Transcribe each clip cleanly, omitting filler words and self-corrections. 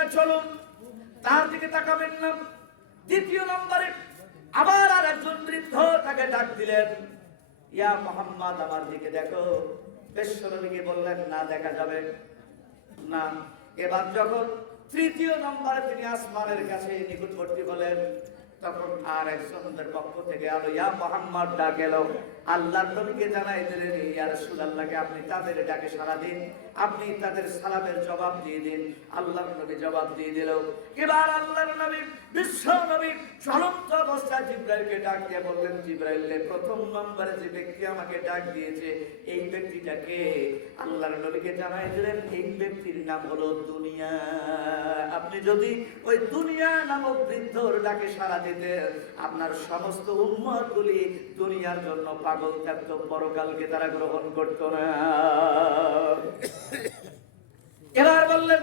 রাস্তায় চলুন, তার দিকে তাকাবেন না। দ্বিতীয় নম্বরে আবার আর একজন বৃদ্ধ তাকে ডাক দিলেন, ইয়া মুহাম্মদ আমার দিকে দেখো। বিশ্বনবীকে বললেন না, দেখা যাবে না। এবার যখন তৃতীয় নম্বরে তিনি আসমানের কাছে নিকটবর্তী হলেন, তখন আর একজনের পক্ষ থেকে আলো ইয়া মুহাম্মদ ডাক এলো। আল্লাহর নবীকে জানাই দিলেন, ইয়া রাসূলুল্লাহকে আপনি তাদের ডাকে সাড়া দিন, আপনি তাদের সালামের জবাব দিয়ে দিন। আল্লাহর নবী জবাব দিয়ে দিল। এবার আল্লাহর নবী বিশ্ব নবী চলন্ত অবস্থায় জিবরাইলকে ডাক দিয়ে বললেন, জিবরাইল প্রথম নম্বরে যে ব্যক্তি আমাকে ডাক দিয়েছে এই ব্যক্তিটাকে। আল্লাহর নবীকে জানাই দিলেন এই ব্যক্তির নাম হলো দুনিয়া। আপনি যদি ওই দুনিয়া নামক বৃদ্ধর ডাকে সাড়া দিতেন, আপনার সমস্ত উম্মতগুলি দুনিয়ার জন্য পাগল থাকতো, পরকালকে তারা গ্রহণ করতো না। এবার বললেন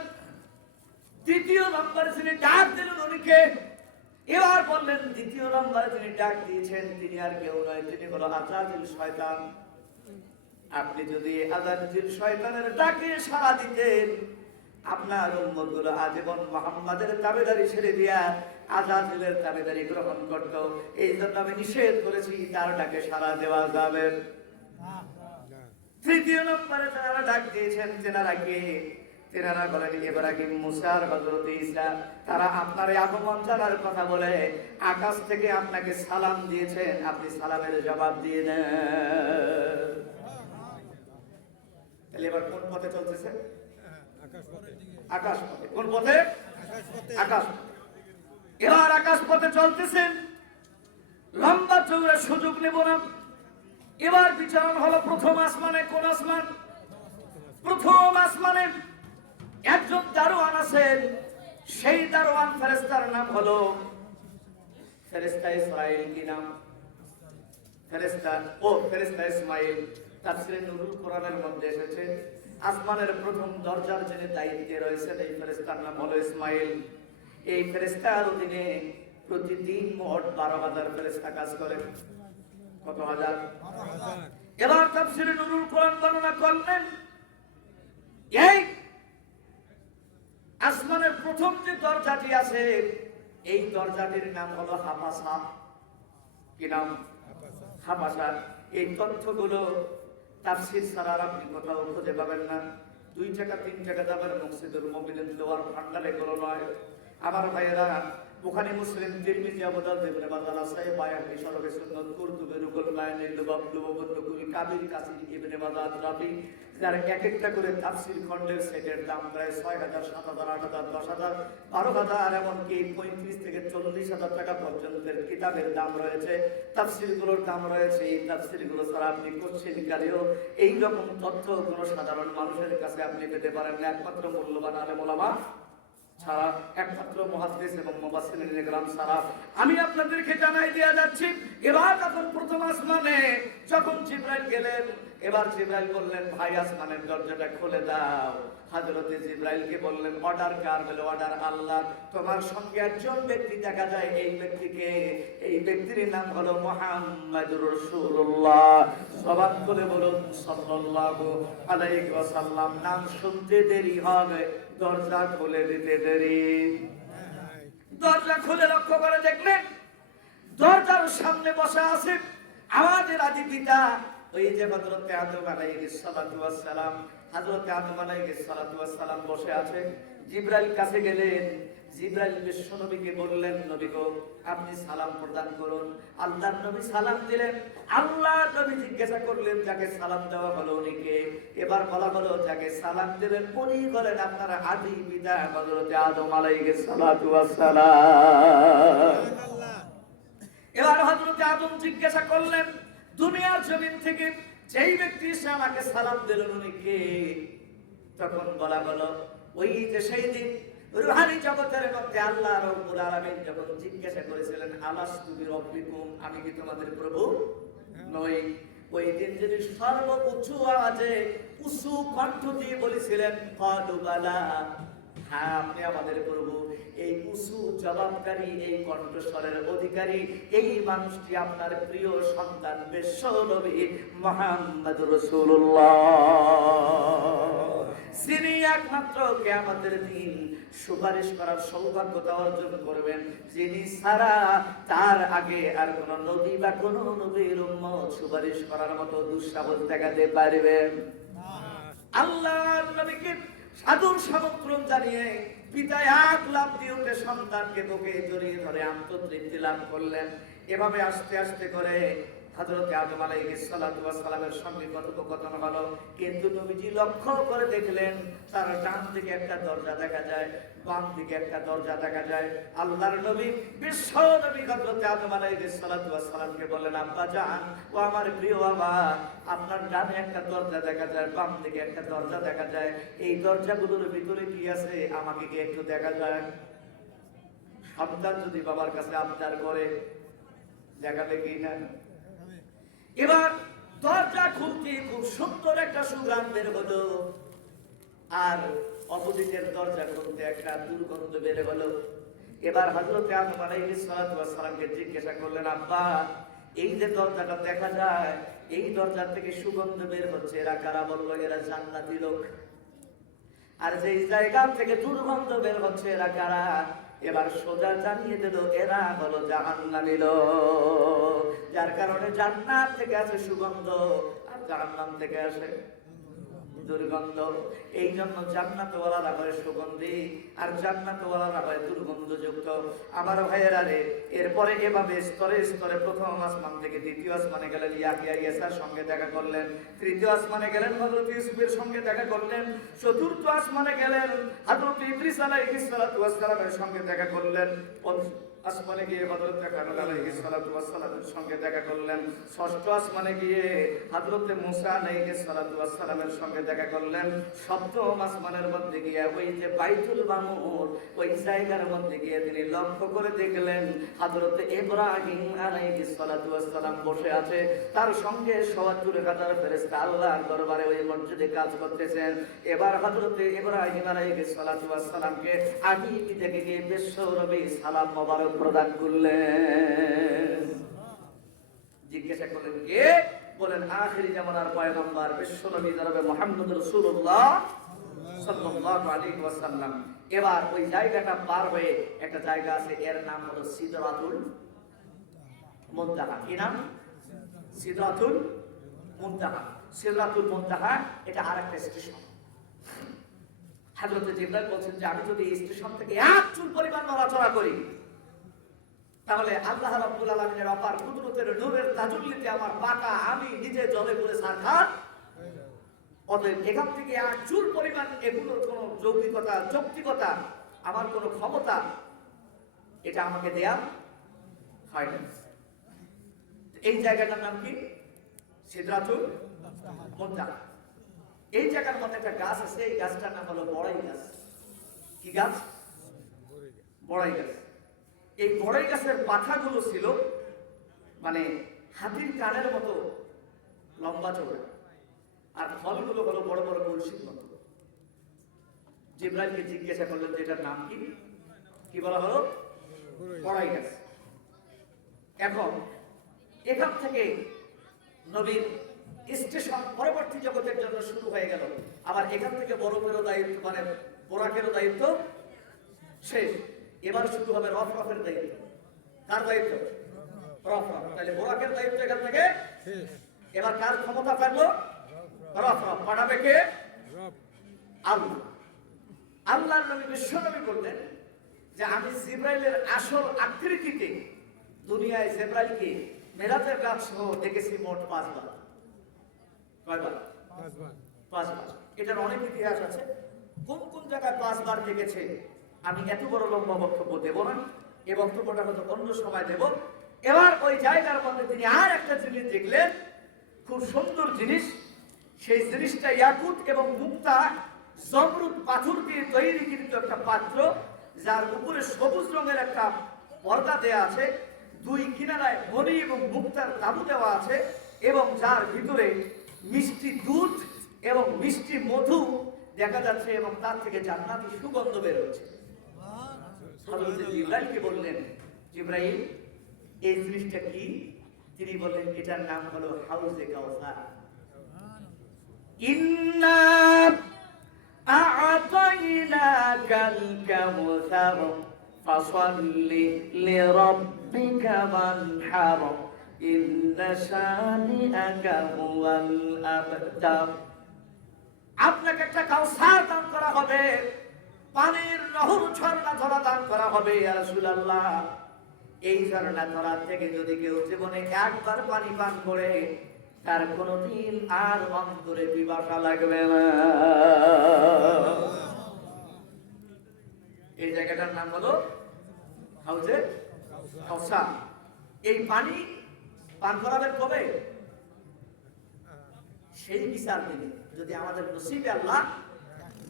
তৃতীয় নম্বরে যিনি ডাক দিলেন উনিকে। এবার বললেন দ্বিতীয় নম্বরে যিনি ডাক দিয়েছেন তিনি আর কেউ নয়, তিনি হলো আজাজিল শয়তান। আপনি যদি আজাজিল শয়তানের ডাকে সাড়া দিতেন, আপনার উম্মতগুলো আজীবন মুহাম্মাদের তাবেদারি ছেড়ে দিয়া আজাজিলের তাবেদারি গ্রহণ করত। এই জন্য আমি নিষেধ করেছি তার ডাকে সাড়া দেওয়া যাবে। তৃতীয় নম্বরে যারা ডাক দিয়েছেন তেনারা কে? তেনারা বলেন ইব্রাহিম, মুসা আর হযরত ঈসা। তারা আপনার আগমন জানার কথা বলে আকাশ থেকে আপনাকে সালাম দিয়েছেন, আপনি সালামের জবাব দিয়ে নেন। তাহলে এবার কোন পথে চলতেছে? আকাশ পথে। কোন পথে? আকাশ। এবার আকাশ পথে চলতেছেন, লম্বা চৌড়া সুযোগ নেব না। এবার বিচারণ হলো প্রথম আসমানে। কোন আসমান? প্রথম আসমানে একজন দারোয়ান আছেন। সেই দারোয়ান ফেরেশতার নাম হলো ফেরেশতা ইসমাঈল। কি নাম? ফেরেশতা ইসমাঈল। তাফসীরে নুরুল কোরআনের মধ্যে এসেছে আসমানের প্রথম দরজার যিনি দায়িত্বে রয়েছেন এই ফেরেশতার নাম হলো ইসমাঈল। এই ফেরেশতার অধীনে প্রতিদিন মোট 12,000 ফেরেশতা কাজ করেন। কত হাজার? এবার তাফসীরে নুরুল কোরআন বর্ণনা করলেন এই আসমানের প্রথম যে দরজাটি আছে এই দরজাটির নাম হলো হাবাসা। কি নাম? হাবাসা। এই তথ্যগুলো তাফসীর ছাড়া আপনি কোথাও খুঁজে পাবেন না। 2 টাকা 3 টাকা দামের মসজিদুল মুমিনিন দেওয়ার ভান্ডারে এগুলো নয়। আমার ভাইয়েরা, বুখারী, মুসলিম, তিরমিজি, আবু দাউদ, ইবনে মাজাহ, নাসাঈ, বায়হাকী, শরহে সুন্নাত, কুরতুবী, রুহুল মাআনি, লুবাব, লুবাবুল কাবির, কাসির, ইবনে মাজাহ, রাবি, যার এক একটা করে তাফসীর খণ্ডের সেটের দাম প্রায় 6,000, 7,000, 8,000, 10,000, 12,000, এমনকি 35 থেকে 40,000 টাকা পর্যন্তের কিতাবের দাম রয়েছে, তাফসীরগুলোর দাম রয়েছে। এই তাফসীরগুলো ছাড়া আপনি কোশ্চেনকারীও এইরকম তথ্য কোনো সাধারণ মানুষের কাছে আপনি পেতে পারেন না, একমাত্র মূল্যবান আলেম ওলামা ছাড়া, একমাত্র মুহাদ্দিস এবং মুফাসসিরিন ইকরাম ছাড়া। আমি আপনাদেরকে জানাই দেয়া যাচ্ছি, এবার যখন প্রথম আসমানে যখন জিবরাইল গেলেন, এবার জিবরাইল বললেন ভাই আসমানের দরজাটা খুলে দাও। হযরত জিবরাইলকে বললেন অর্ডার কার? বলে অর্ডার আল্লাহ। তোমার সঙ্গে একজন ব্যক্তি দেখা যায়, এই ব্যক্তিকে, এই ব্যক্তির নাম হলো মুহাম্মাদুর রাসূলুল্লাহ। সবাক করে বলুন সাল্লাল্লাহু আলাইহি ওয়াসাল্লাম। নাম শুনতে দেরি হবে, দরজা খুলে দিতে দেরি। দরজা খুলে লক্ষ্য করে দেখলেন দরজার সামনে বসা আছে আমাদের আদি পিতা, ওই যে হযরত আদম আলাইহিস সালাতু ওয়াস সালাম। হযরত আদম আলাইহিস সালাতু ওয়াস সালাম বসে আছে। জিবরাইল কাছে গেলেন। জিবরাইল বিশ্বনবীকে বললেন, নবী গো আপনি সালাম প্রদান করুন। আল্লাহর নবী সালাম দিলেন। আল্লাহর নবী জিজ্ঞাসা করলেন যাকে সালাম দেওয়া হলো উনি কে? এবার বলা হলো যাকে সালাম দিলেন উনি বলেন আপনার আদি পিতা হযরত আদম আলাইহিস সালাতু ওয়াস সালাম। এবার হযরত আদম জিজ্ঞাসা করলেন দুনিয়ার জমিন থেকে যেই ব্যক্তি এসে আমাকে সালাম দিলেন উনি কে? তখন বলা হলো ওই যে সেই দিন রূহানি জগতের মধ্যে আল্লাহ রাব্বুল আলামিন যখন জিজ্ঞাসা করেছিলেন আলাস্তু বিরাব্বিকুম, আমি কি তোমাদের প্রভু নই? ওই দিন যিনি সর্বোচ্চ আওয়াজে উঁচু কণ্ঠ দিয়ে বলেছিলেন ক্বালু বালা, হ্যাঁ আপনি আমাদের প্রভু। এই উঁচু জবাবকারী, এই কণ্ঠস্বরের অধিকারী এই মানুষটি আপনার প্রিয় সন্তান বিশ্ব নবী মুহাম্মদুর রাসূলুল্লাহ। যিনি একমাত্র কিয়ামতের দিন সুপারিশ করার সৌভাগ্যতা অর্জন করবেন, যিনি ছাড়া তার আগে আর কোন নবী বা কোন নবীর উম্মত সুপারিশ করার মতো দুঃসাহস দেখাতে পারবেন। আল্লাহর নবীকে সাধুর সমর্থন জানিয়ে পিতা এক লাফ দিয়ে উঠে সন্তানকে বুকে জড়িয়ে ধরে আত্মতৃপ্তি লাভ করলেন। এভাবে আস্তে আস্তে করে হযরত আদম আলাইহিস সালাতু ওয়াস সালামের সঙ্গে কথোপকথন হলো। কিন্তু নবীজি লক্ষ্য করে দেখলেন তার ডান দিকে একটা দরজা দেখা যায়, বাম দিকে একটা দরজা দেখা যায়। আল্লাহর নবী বিশ্ব নবী হযরত আদম আলাইহিস সালাতু ওয়াস সালামকে বললেন, আব্বা জান ও আমার প্রিয় বাবা, আপনার ডানে একটা দরজা দেখা যায়, বাম দিকে একটা দরজা দেখা যায়, এই দরজাগুলোর ভিতরে কি আছে আমাকে কি একটু দেখা যায়? সন্তান যদি বাবার কাছে আবদার করে দেখাবে কি না? এবার দরজা খুলতে খুব সুন্দর একটা সুঘ্রাণ বের হলো, আর অপোজিটের দরজা খুলতে একটা দুর্গন্ধ বের হলো। এবার হযরত আদম আলাইহিস সালাতু ওয়াস সালামকে জিজ্ঞাসা করলেন, আব্বা এই যে দরজাটা দেখা যায়, এই দরজা থেকে সুগন্ধ বের হচ্ছে, এরা কারা? বলল, এরা জান্নাতি লোক। আর যেই জায়গা থেকে দুর্গন্ধ বের হচ্ছে, এরা কারা? এবার সোজা জানিয়ে দিল, এরা হলো জাহান্নামী লোক। যার কারণে জান্নাত থেকে আসে সুগন্ধ আর জাহান্নাম থেকে আসে দুর্গন্ধ। এই জন্য জান্নাতওয়ালারা হয় সুগন্ধি আর জান্নাতওয়ালারা হয় দুর্গন্ধযুক্ত। আমার ভাইয়েরা রে, এরপরে এভাবে স্তরে স্তরে প্রথম আসমান থেকে দ্বিতীয় আসমানে গেলেন, ইয়াহিয়া ইয়াসার সঙ্গে দেখা করলেন। তৃতীয় আসমানে গেলেন, হযরত ইউসুফের সঙ্গে দেখা করলেন। চতুর্থ আসমানে গেলেন, হযরত ইদ্রিস আলাইহিস সালাতু ওয়াস সালামের সঙ্গে দেখা করলেন। আসমানে গিয়ে হযরত কানুল আলাইহিস সালাতু ওয়াস সালামের সঙ্গে দেখা করলেন। ষষ্ঠ আসমানে গিয়ে হযরত মুসা আলাইহিস সালাতু ওয়াস সালামের সঙ্গে দেখা করলেন। সপ্তম আসমানের মধ্যে গিয়ে ওই যে বাইতুল মামুর ওই জায়গার মধ্যে গিয়ে তিনি লক্ষ্য করে দেখলেন হযরত ইব্রাহিম আলাইহিস সালাতু ওয়াস সালাম বসে আছে, তার সঙ্গে ৭৪,০০০ ফেরেশতা আল্লাহর দরবারে ওই মসজিদে কাজ করতেছেন। এবার হযরত ইব্রাহিম আলাইহিস সালাতু ওয়াস সালামকে আগে থেকে গিয়ে বিশ্ব নবী সালাম মোবারক প্রদান করলেন। জিজ্ঞাসা করলেন কে? বলেন আখিরি জামানার পয়গম্বর বিশ্ব নবী জনাবে মুহাম্মদ রাসূলুল্লাহ সাল্লাল্লাহু আলাইহি ওয়াসাল্লাম। এবার ওই জায়গাটা পার হয়ে একটা জায়গা আছে, এর নাম হলো সিদরাতুল মুনতাহা। কি নাম? সিদরাতুল মুনতাহা। সিদরাতুল মুনতাহা এটা আরেকটা স্টেশন। হযরত জিবরাইল বলছেন যে আমি যদি এই স্টেশন থেকে এক চুল পরিমাণ নড়াচড়া করি, তাহলে আল্লাহ রাব্বুল আলামিনের অপার কুদরতের নূরের তাজুল্লিতে আমার পাকা আমি নিজে জলে পড়ে সারখার। অতএব এখান থেকে এক চুল পরিমাণ এগুলোর কোনো যৌক্তিকতা যৌক্তিকতা আমার কোনো ক্ষমতা এটা আমাকে দেয়া হয় না। এই জায়গাটার নাম কি? সিদরাতুল মুনতাহা। এই জায়গার মধ্যে একটা গাছ আছে, এই গাছটার নাম হলো বড়াই গাছ। কি গাছ? বড়াই গাছ। এই বড়াই গাছের পাতাগুলো ছিল মানে হাতির কানের মতো লম্বা চওড়া, আর ফলগুলো হলো বড় বড় কলসির মতো। জিবরাইলকে জিজ্ঞাসা করলেন যে এটার নাম কি? কি বলা হলো? বড়াই গাছ। এখন এখান থেকে নবীর স্টেশন পরবর্তী জগতের জন্য শুরু হয়ে গেল। আবার এখান থেকে বড় দায়িত্ব মানে বোরাকেরও দায়িত্ব শেষ। এবার শুরু হবে রফরফের দায়িত্ব। কার দায়িত্ব? রফরফ। তাহলে বোরাকের দায়িত্ব এখান থেকে শেষ। এবার কার ক্ষমতা থাকলো? রফরফ। পাঠাবে কে? আল্লাহ। আল্লাহর নবী বিশ্ব নবী বললেন যে আমি জিবরাইলের আসল আকৃতিতে দুনিয়ায় জিবরাইলকে মেরাজের রাত সহ দেখেছি মোট ৫ বার। কয়বার? ৫ বার। এটার অনেক ইতিহাস আছে। কোন কোন জায়গায় ৫ বার দেখেছে আমি এত বড় লম্বা বক্তব্য দেব না, এই বক্তব্যটা হয়তো অন্য সময় দেব। এবার ওই জায়গার মধ্যে তিনি আর একটা জিনিস দেখলেন, খুব সুন্দর জিনিস। সেই জিনিসটা ইয়াকুত এবং মুক্তা জমরুদ পাথর দিয়ে তৈরিকৃত একটা পাত্র, যার উপরে সবুজ রঙের একটা পর্দা দেয়া আছে, দুই কিনারায় মণি এবং মুক্তার তাবু দেওয়া আছে, এবং যার ভিতরে মিষ্টি দুধ এবং মিষ্টি মধু দেখা যাচ্ছে, এবং তার থেকে জান্নাতি সুগন্ধ বের হচ্ছে। হযরত জিবরাইলকে বললেন, জিবরাইল এই জিনিসটা কি? তিনি বললেন এটার নাম হলো হাউজে কাউসার। ইন্না আ'তাইনাকাল কাউসার ফাসাল্লি লিরাব্বিকা ওয়ানহার ইন্না শানিআকা হুয়াল আবতার। আপনাকে একটা কাউসার দান করা হবে, পানির নহর ঝর্ণা ধরা দান করা হবে। ইয়া রাসূলুল্লাহ, এই ঝর্ণা ধরা থেকে যদি কেউ জীবনে একবার পানি পান করে তার কোনদিন আর অন্তরে পিপাসা লাগবে না। এই জায়গাটার নাম হলো হাউজে কাউসার। এই পানি পান করাবেন কবে? সেই বিচার দিনে, যদি আমাদের নসিবে আল্লাহ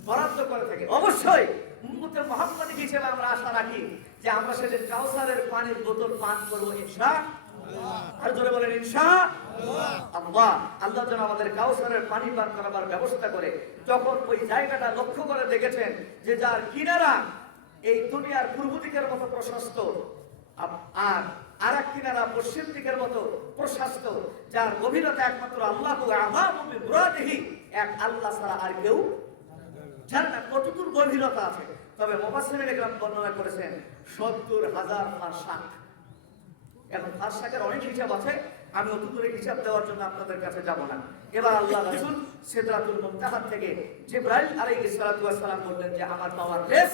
বরাদ্দ করে থাকে। অবশ্যই উম্মতে মুহাম্মাদী হিসেবে আমরা আশা রাখি যে আমরা সেদিন কাউসারের পানির বোতল পান করবো ইনশাআল্লাহ। আর জোরে বলেন ইনশাআল্লাহ। আল্লাহ যেন আমাদের কাউসারের পানি পান করাবার ব্যবস্থা করে। যখন ওই জায়গাটা লক্ষ্য করে দেখেছেন যে যার কিনারা এই দুনিয়ার পূর্ব দিকের মতো প্রশস্ত, আর আরেক কিনারা পশ্চিম দিকের মতো প্রশস্ত, যার গভীরতা একমাত্র আল্লাহু আ'লামু বিমুরাদিহি, এক আল্লাহ ছাড়া আর কেউ জানে না কতদূর গভীরতা আছে। তবে মুফাসসিরিনে কেরাম বর্ণনা করেছেন ৭০,০০০ ফারসাখ। এখন ফারসাখের অনেক হিসাব আছে, আমি অত দূরে হিসাব দেওয়ার জন্য আপনাদের কাছে যাব না। এবার আল্লাহ রাসূল সিদরাতুল মুনতাহা থেকে জিবরাইল আলাইহিস সালাতু ওয়াস সালাম বললেন যে আমার পাওয়ার লেস,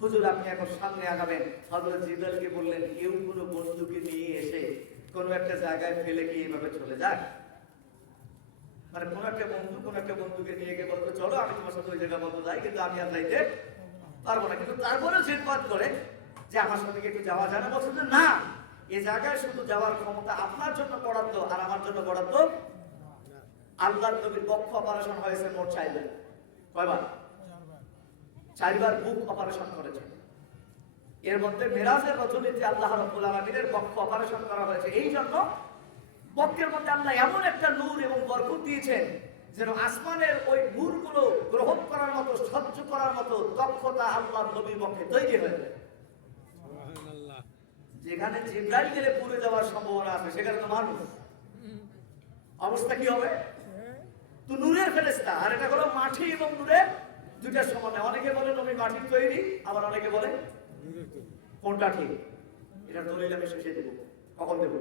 হুজুর আপনি এখন সামনে আগাবেন। হযরত জিবরাইলকে বললেন কেউ কোনো বন্ধুকে নিয়ে এসে কোনো একটা জায়গায় ফেলে কি এইভাবে চলে যায়? মানে কোন একটা বন্ধুকে নিয়ে গিয়ে বলতো চলো আমি তোমার সাথে ওই জায়গা বলতে যাই, কিন্তু আমি আর যাইতে পারবো না। কিন্তু তারপরেও জিদবাদ করে যে আমার সাথে একটু যাওয়া যায় না। বলছে যে না, এই জায়গায় শুধু যাওয়ার ক্ষমতা আপনার জন্য বরাদ্দ আর আমার জন্য বরাদ্দ। আল্লাহর নবীর বক্ষ অপারেশন হয়েছে মোট 4 বার। কয়বার? 4 বার বুক অপারেশন করেছে। এর মধ্যে মেরাজের রজনীতে আল্লাহ রাব্বুল আলামিনের বক্ষ অপারেশন করা হয়েছে। এই জন্য বক্ষের মধ্যে আল্লাহ এমন একটা নূর এবং বরকত দিয়েছেন যেন আসমানের ওই নূরগুলো গ্রহণ করার মতো, সহ্য করার মতো দক্ষতা আল্লাহর নবীর বক্ষে তৈরি হয়ে যায়। সুবহানাল্লাহ। যেখানে জিবরাইল গেলে পুড়ে যাওয়ার সম্ভাবনা আছে সেখানে তো মানুষ, অবস্থা কি হবে? তো নূরের ফেরেশতা, আর এটা হলো মাটি এবং নূরের দুইটার সমান। অনেকে বলে নবী মাটির তৈরি, আবার অনেকে বলে কোনটা ঠিক। এটা দলিল আমি শেষে দেব। কখন দেব?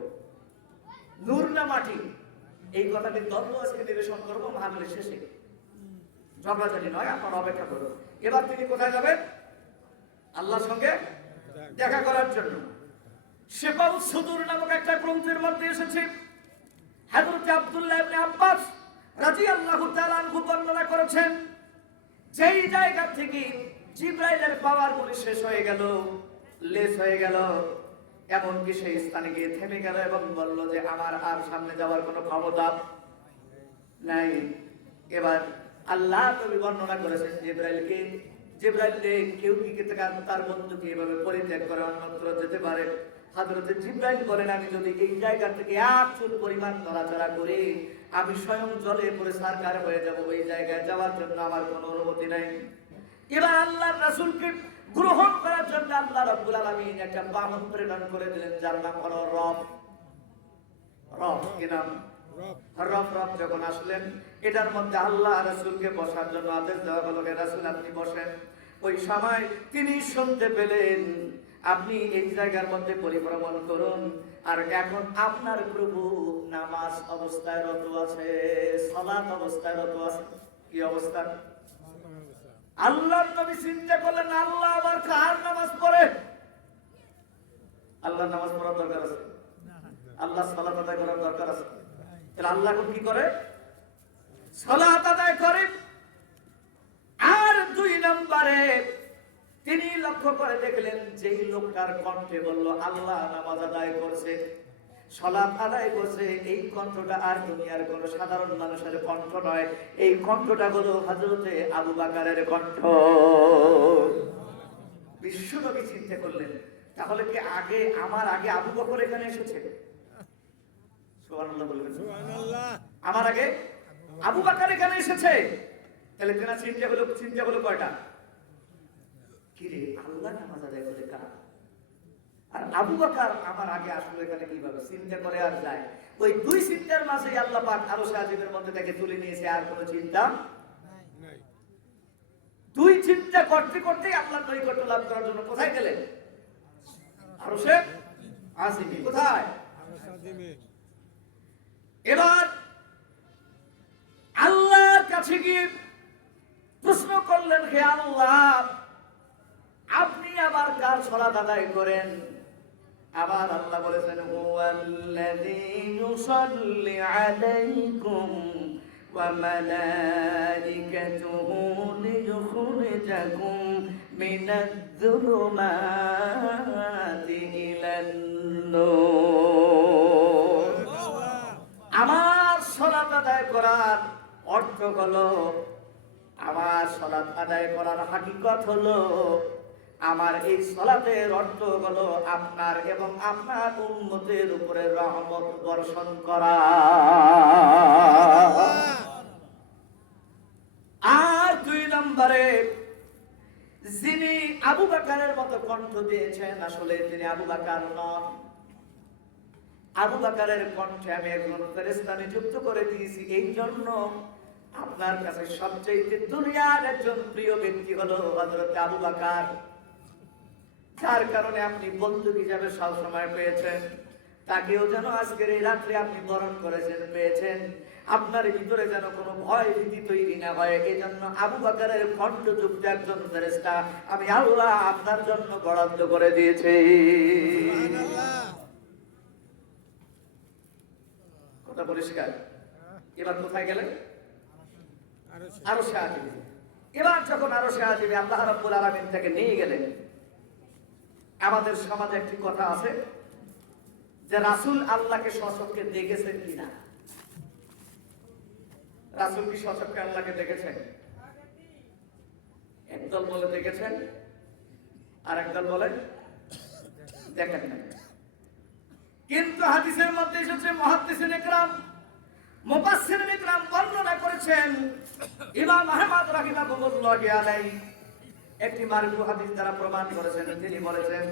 নূর না মাটি, এই কথাটি দ্বন্দ্ব আজকে নিবেশন করবো মাহফিলের শেষে। ঝগড়াঝাটি নয়, আপনারা অপেক্ষা করুন। এবার তিনি কোথায় যাবেন? আল্লাহর সঙ্গে দেখা করার জন্য। শিফাউস সুদূর নামক একটা গ্রন্থের মধ্যে এসেছে, হযরত আব্দুল্লাহ ইবনে আব্বাস রাদিয়াল্লাহু তাআলা আনহু বর্ণনা করেছেন, যেই জায়গা থেকে জিবরাইলের পাওয়ার গুলি শেষ হয়ে গেল, লেস হয়ে গেল, এমনকি সেই স্থানে গিয়ে থেমে গেল এবং বলল যে আমার আর সামনে যাওয়ার কোনো ক্ষমতা নাই। এবার আল্লাহ নবী বর্ণনা করেছেন জিবরাইলকে, জিবরাইলকে কেউ কি তার বন্ধুকে এভাবে পরিত্যাগ করে অন্যত্র যেতে পারে? হযরত জিবরাইল বলেন আমি যদি এই জায়গা থেকে এক চুল পরিমাণ নড়াচড়া করি আমি স্বয়ং জলে পড়ে সারকার হয়ে যাব, ওই জায়গায় যাওয়ার জন্য আমার কোনো অনুমতি নাই। এবার আল্লাহর রাসূলকে গ্রহণ করার জন্য আল্লাহ রাব্বুল আলামিন একটা বাহন প্রেরণ করে দিলেন যার নাম হলো রব। রব কি নাম? রব। রব যখন আসলেন এটার মধ্যে আল্লাহ রাসূলকে বসার জন্য আদেশ দেওয়া হলো, হে রাসূল আপনি বসেন। ওই সময় তিনি শুনতে পেলেন আপনি এই জায়গার মধ্যে পরিভ্রমণ করুন, আর এখন আপনার প্রভু নামাজ অবস্থায় রত আছে, সালাত অবস্থায় রত আছে। কি অবস্থা? আল্লাহর নবী চিন্তা করলেন আল্লাহ আবার কার নামাজ পড়ে? আল্লাহর নামাজ পড়ার দরকার আছে, আল্লাহ সালাত আদায় করার দরকার আছে। তাহলে আল্লাহ কি করে? সালাত আদায় করে। আর 2 নম্বরে তিনি লক্ষ্য করে দেখলেন যেই লোকটার কণ্ঠে বলল আল্লাহ নামাজ আদায় করছে, সালাত আদায় করছে, এই কণ্ঠটা আর দুনিয়ার কোনো সাধারণ মানুষের কণ্ঠ নয়, এই কণ্ঠটা হলো হযরতে আবু বকরের কণ্ঠ। বিশ্বনবী চিন্তা করলেন তাহলে কি আমার আগে আবু বকর এখানে এসেছে? সুবহানাল্লাহ বলবেন। সুবহানাল্লাহ। আমার আগে আবু বকর এখানে এসেছে। তাহলে কেনা চিন্তা হলো কয়টা? কি রে, আল্লাহ নামাজ আদায় করে কার? আর আবু বকর আমার আগে আসলে এখানে কিভাবে? চিন্তা করে আর যায়। ওই 2 চিন্তার মাঝে আল্লাহ পাক আরশে আজিমের মধ্যে তাকে তুলে নিয়েছে, আর কোনো চিন্তা নাই। দুই চিন্তা করতে করতে আল্লাহর নৈকট্য লাভ করার জন্য কোথায় গেলেন? আরশে আজিমে। কোথায়? এবার আল্লাহর কাছে গিয়ে প্রশ্ন করলেন, হে আল্লাহ, আপনি আবার কার সালাত আদায় করেন? আবার আল্লাহ বলেছেন, হুয়াল্লাযী ইউসাল্লি আলাইকুম ওয়া মালাইকাতুহু লিয়ুখরিজাকুম মিনাজ-যুলুমাতি ইলান-নূর। আমার সালাত আদায় করার অর্থ হলো, আমার সালাত আদায় করার হাকিকত হলো, আমার এই সালাতের অর্থ হলো আপনার এবং আপনার উম্মতের উপরে রহমত বর্ষণ করা। আর দুই নম্বরে, যিনি আবু বকরের মতো কণ্ঠ দিয়েছেন, আসলে তিনি আবু বকর নন। আবু বকরের কণ্ঠে আমি একজন ফেরেশতা নিযুক্ত করে দিয়েছি, এই জন্য আপনার কাছে সবচেয়ে দুনিয়ার একজন প্রিয় ব্যক্তি হলো হযরত আবু বকর, যার কারণে আপনি বন্ধু হিসাবে সবসময় পেয়েছেন। তাকেও যেন আজকের এই রাত্রে আপনি বরণ করেছেন, পেয়েছেন। আপনার ভিতরে যেন কোনো ভয় ভীতি তৈরি না হয়, এই জন্য আবু বকরের কণ্ঠযুক্ত একজন ফেরেশতা আমি আল্লাহ আপনার জন্য বরাদ্দ করে দিয়েছি। কথা পরিষ্কার? এবার কোথায় গেলেন? আরশে আজিমে। এবার যখন আরশে আজিমে আল্লাহ রাব্বুল আলামিন থেকে নিয়ে গেলেন, আমাদের সমাজে একটি কথা আছে যে রাসূল আল্লাহকে স্বচক্ষে দেখেছেন কিনা। রাসূল কি স্বচক্ষে আল্লাহকে দেখেছেন? একদল বলে দেখেছেন, আর একদল বলে দেখেন না। কিন্তু হাদিসের মধ্যে এসেছে, মুহাদ্দিসিন ইকরাম, মুফাসসিরিন ইকরাম বর্ণনা করেছেন, ইমাম আহমদ রাহিমাহুল্লাহি আলাইহি একটি মারফু হাদিস দ্বারা প্রমাণ করেছেন। তিনি বলেছেন,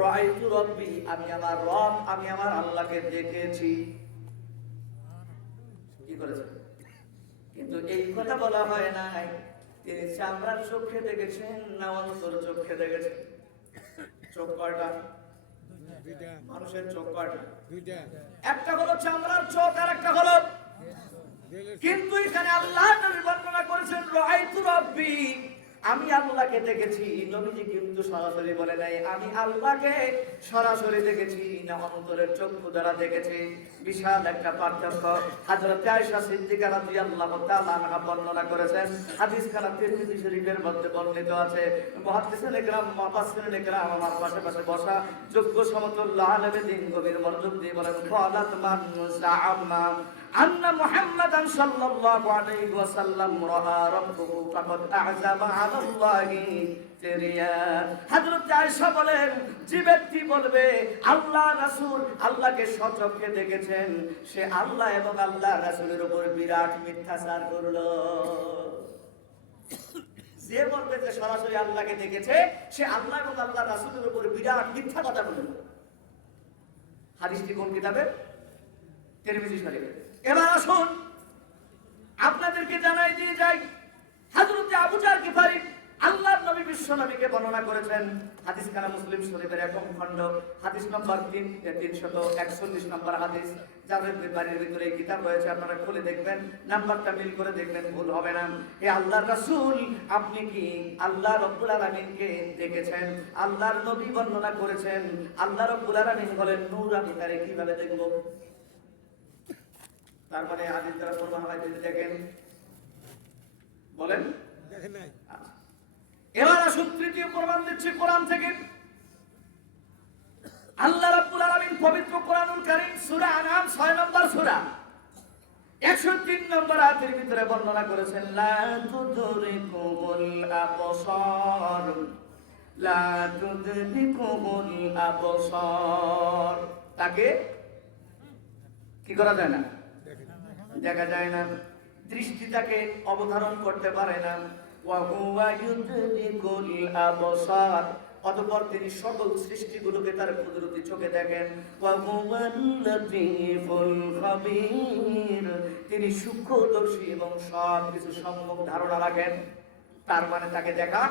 রাআইতু রাব্বি, আমি আমার রব, আমি আমার আল্লাহকে দেখেছি। কি করেছেন? কিন্তু এই কথা বলা হয় নাই তিনি চামড়ার চোখে দেখেছেন না অন্তর চোখে দেখেছেন। চোখ কয়টা? মানুষের চোখ কয়টা? একটা হলো চামড়ার চোখ, আর একটা হলো, কিন্তু এখানে আল্লাহ নবী বর্ণনা করেছেন রাআইতু রাব্বি, আমি আল্লাহকে দেখেছি। নবীজি কিন্তু সরাসরি বলে নাই আমি আল্লাহকে সরাসরি দেখেছি না অন্তরের চক্ষু দ্বারা দেখেছি। বিশাল একটা পার্থক্য। হযরত আয়েশা সিদ্দিকা রাদিয়াল্লাহু তাআলা আনহা বর্ণনা করেছেন, হাদিস খানা তিরমিজি শরীফের মধ্যে বর্ণিত আছে। মুহাদ্দিসিন ইকরাম, মুফাসসিরিন ইকরাম আমার পাশে পাশে বসা যোগ্য সমতুল্য আলেমে দ্বীন গভীর মনোযোগ দিয়ে বলেন, ক্বালাত মান যাআমা আন্না মুহাম্মাদান সাল্লাল্লাহু আলাইহি ওয়াসাল্লাম রাআ রাব্বুহু ফাকাদ আ'জাবা আলাল্লাহি তিরিয়ান। হযরত আয়েশা বলেন, যে ব্যক্তি বলবে আল্লাহ রাসূল আল্লাহকে স্বচক্ষে দেখেছেন, সে আল্লাহ এবং আল্লাহ রাসূলের উপর বিরাট মিথ্যাচার করলো। যে বলবে যে সরাসরি আল্লাহকে দেখেছে, সে আল্লাহ এবং আল্লাহ রাসূলের উপর বিরাট মিথ্যা কথা বলল। হাদিসটি কোন কিতাবে? তিরমিজি শরীফে। এবার আসুন আপনাদেরকে জানাই দিয়ে যাই, হযরত আবু জার গিফারি আল্লাহর নবী বিশ্ব নবীকে বর্ণনা করেছেন। হাদিস খানা মুসলিম শরীফের একম খণ্ড, হাদিস নম্বর 341 নম্বর হাদিস। যাদের বাড়ির ভিতরে এই কিতাব রয়েছে আপনারা খুলে দেখবেন, নাম্বারটা মিল করে দেখবেন, ভুল হবে না। হে আল্লাহর রাসূল, আপনি কি আল্লাহ রাব্বুল আলামিনকে দেখেছেন? আল্লাহর নবী বর্ণনা করেছেন, আল্লাহ রাব্বুল আলামিন বলেন, নূর আমি তারে কিভাবে দেখব? তার মানে হাদিস দ্বারা প্রমাণ হয় যদি দেখেন, বলেন দেখেন নাই। এবার আসুন তৃতীয় প্রমাণ দিচ্ছি কোরআন থেকে। আল্লাহ রাব্বুল আলামিন পবিত্র কোরআনুল কারীম সূরা আনআম 6 নম্বর সূরা 103 নম্বর আয়াতের ভিতরে বর্ণনা করেছেন, লা তুদরিকুল আবসার, লা তুদরিকুল আবসার। তাকে কি করা যায় না? দেখা যায় না, দৃষ্টি তাকে অবধারণ করতে পারে না। ওয়া হুয়া ইউদরিকুল আবসার, অতঃপর তিনি সকল সৃষ্টিগুলোকে তার কুদরতি চোখে দেখেন। ওয়া হুয়াল লাতীফুল খাবীর, তিনি সূক্ষ্মদর্শী এবং সব কিছু সম্যক ধারণা রাখেন। তার মানে তাকে দেখা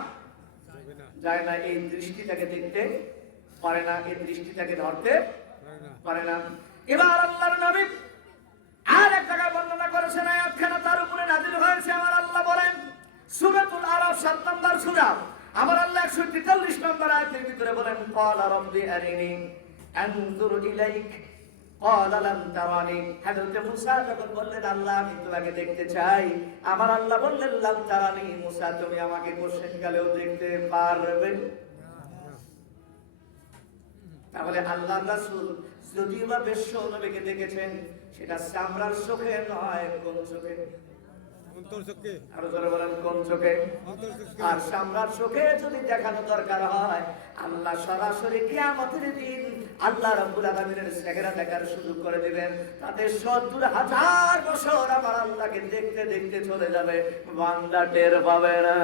যায় না, এই দৃষ্টি তাকে দেখতে পারে না, এই দৃষ্টি তাকে ধরতে পারে না। এবার আল্লাহর নবী আর এক জায়গায় বর্ণনা করেছেন, আয়াতখানা তার উপরে নাযিল হয়েছে। আমার আল্লাহ বলেন সূরাতুল আরাফ ৭ নম্বর সূরা, আমার আল্লাহ ১৪৩ নম্বর আয়াতের ভিতরে বলেন ক্বালা রাব্বি আরিনি আনজুর ইলাইক ক্বালা লাম তারানি। হযরত মুসা যখন বললেন আল্লাহ আমি তোমাকে দেখতে চাই, আমার আল্লাহ বললেন লাম তারানি, মুসা তুমি আমাকে কোশ্চেনকালেও দেখতে পারবে। তাহলে আল্লাহর রাসূল যদিও বা বিশ্ব নবীকে দেখেছেন, সেটা চামড়ার চোখে নয়, কোন চোখে? আরো জোরে বলেন কোন চোখে? আর চামড়ার চোখে যদি দেখানো দরকার হয়, আল্লাহ সরাসরি কিয়ামতের দিন আল্লাহ রাব্বুল আলামিনের চেহারা দেখার সুযোগ করে দিবেন। তাতে ৭০,০০০ বছর আমার আল্লাহকে দেখতে দেখতে চলে যাবে, বান্দা টের পাবে না।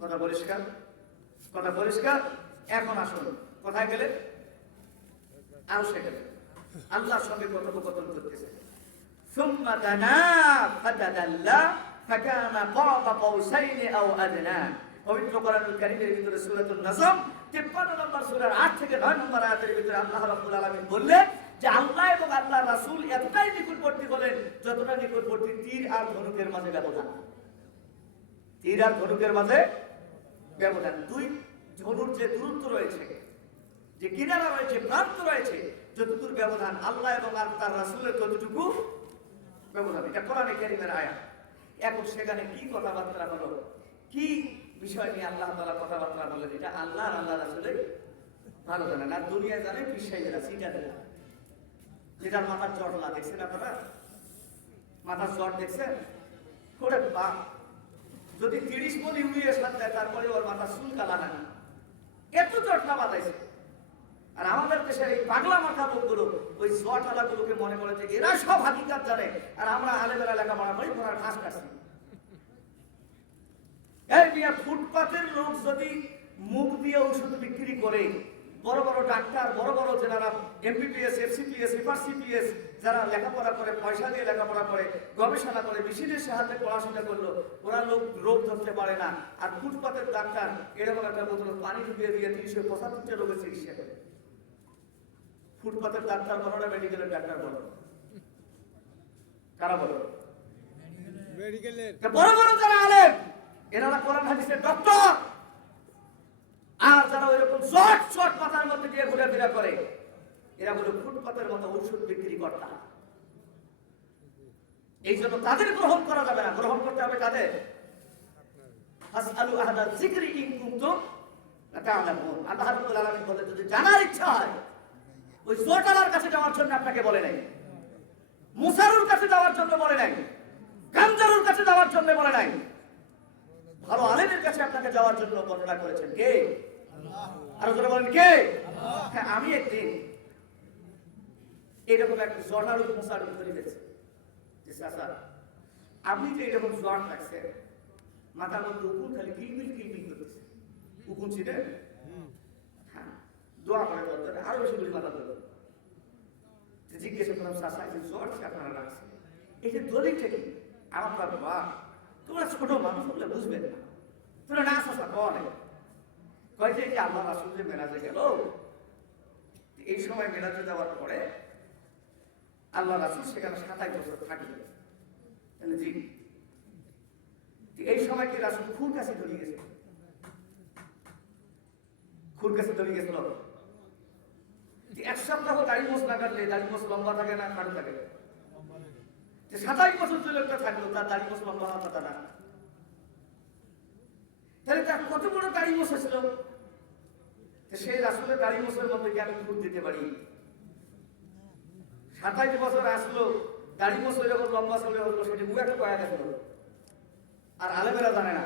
কথা পরিষ্কার? কথা পরিষ্কার? এখন আসুন কোথায় গেলে? আরশে গেলে আল্লাহর সঙ্গে কথোপকথন করতেছে। সুম্মা দানা ফাতাদাল্লা ফাকানা কাবা কাউসাইনি আও আদনা। পবিত্র কোরআনুল কারীমের ভিতরে সূরাতুন নাজম ৫৩ নম্বর সূরার ৮ থেকে ৯ নম্বর আয়াতের ভিতরে আল্লাহ রাব্বুল আলামিন বললেন যে আল্লাহ এবং আল্লাহর রাসূল এতটাই নিকটবর্তী হলেন যতটা নিকটবর্তী তীর আর ধনুকের মাঝে ব্যবধান। তীর আর ধনুকের মাঝে ব্যবধান, দুই ধনুর যে দূরত্ব রয়েছে, যে কিনারা রয়েছে, প্রান্ত রয়েছে, যতটুকু ব্যবধান আল্লাহ এবং তার রাসূলের ততটুকু ব্যবধান। এটা কোরআনে কারীমের আয়াত। এখন সেখানে কি কথাবার্তা হলো, কি বিষয় নিয়ে আল্লাহ তাআলা কথাবার্তা বললেন, এটা আল্লাহ আর আল্লাহ রাসূলের ভালো জানেন। আর দুনিয়ায় জানে বিশ্বাসীরা সিটা দেয়, যেটার মাথার জটলা দেখছেন আপনারা? মাথার জট দেখছেন? ওরে বাপ, যদি ৩০ মণি উড়িয়ে সাথ দেয় তারপরে ওর মাথা চুল কালা না, এত জটলা বাঁধাইছে। আর আমাদের দেশের এই পাগলা মাথা লোকগুলো ওই জটলাগুলোকে মনে করে যে এরা সব হাকিকাত জানে, আর আমরা আলেমেরা লেখাপড়া করি, পড়ার ঘাস কাটছি। এই মিয়া, ফুটপাতের লোক যদি মুখ দিয়ে ঔষধ বিক্রি করে, বড় বড় ডাক্তার, বড় বড় যারা এমবিবিএস, এফসিপিএস, এফআরসিপিএস যারা লেখাপড়া করে, পয়সা দিয়ে লেখাপড়া করে, গবেষণা করে, মেশিনের সাহায্যে পড়াশোনা করলো, ওরা লোক রোগ ধরতে পারে না। আর ফুটপাতের ডাক্তার এরকম একটা বোতল পানি ঢুকিয়ে দিয়ে ৩৭৫টা রোগের চিকিৎসা করে। ফুটপাতের ডাক্তার বলো না মেডিকেলের ডাক্তার বলো? কারা বলো? বড় বড় যারা আলেম, এনারা কোরআন হাদিসের ডক্টর। আর যারা ওইরকম শর্ট শর্ট মাথার মধ্যে দিয়ে ঘুরে করে, এরা হলো ফুটপাতের মতো ঔষধ বিক্রি কর্তা। এই জন্য তাদের গ্রহণ করা যাবে না, গ্রহণ করতে হবে কাদের? ফাসআলু আহলা যিকরি ইন কুনতুম লা তা'লামুন। আল্লাহ রাব্বুল আলামিন বলে, যদি জানার ইচ্ছা হয়, ওই জোটালার কাছে যাওয়ার জন্য আপনাকে বলে নাই, মুসারুর কাছে যাওয়ার জন্য বলে নাই, গামজারুর কাছে যাওয়ার জন্য বলে নাই, ভালো আলেমের কাছে আপনাকে যাওয়ার জন্য বর্ণনা করেছেন কে? আরো জোরে বলেন কে? হ্যাঁ, আমি একদিন এরকম একটা জটালু মুসারুর করে দিয়েছি যে চাচা আপনি যে এরকম জট লাগছে, মাথার মধ্যে উকুন খালি কিলমিল কিলমিল করতেছে, উকুন ছিটে, হ্যাঁ, দোয়া করে দরকার আরো বেশি করে মাথা ধরো। জিজ্ঞেস করলাম চাচা এই যে জট আপনারা রাখছে, এই যে দলিলটা কি? আমার বাবা, তোমরা ছোট মানুষ হলে বুঝবেন না, তোমরা না চাচা বলে কয় যে আল্লাহ রাসূল যে মেরাজে গেল, এই সময় মেরাজে যাওয়ার পরে আল্লাহ রাসূল সেখানে ২৭ বছর থাকলেন। জি, এই সময় কি রাসূল খুর কাছে ধরে গেছে? খুর কাছে ধরে গেছিল। ১ সপ্তাহ দাড়ি মোছ না কাটলে, দাড়ি মোছ লম্বা থাকে না খাটো থাকে? ২৭ বছর যে লোকটা থাকলো তার দাড়ি মোছ লম্বা হওয়ার কথা না, তাহলে তার কত বড় দাড়ি মোছ ছিল? সেই রাসূলের দাড়ি মোছের মধ্যে কি আমি খুর দিতে পারি? ২৭ বছর আসলো, দাড়ি মোছ যখন লম্বা চলে হলো, সেটি মুখ একটা কয়া গেল, আর আলেমেরা জানে না।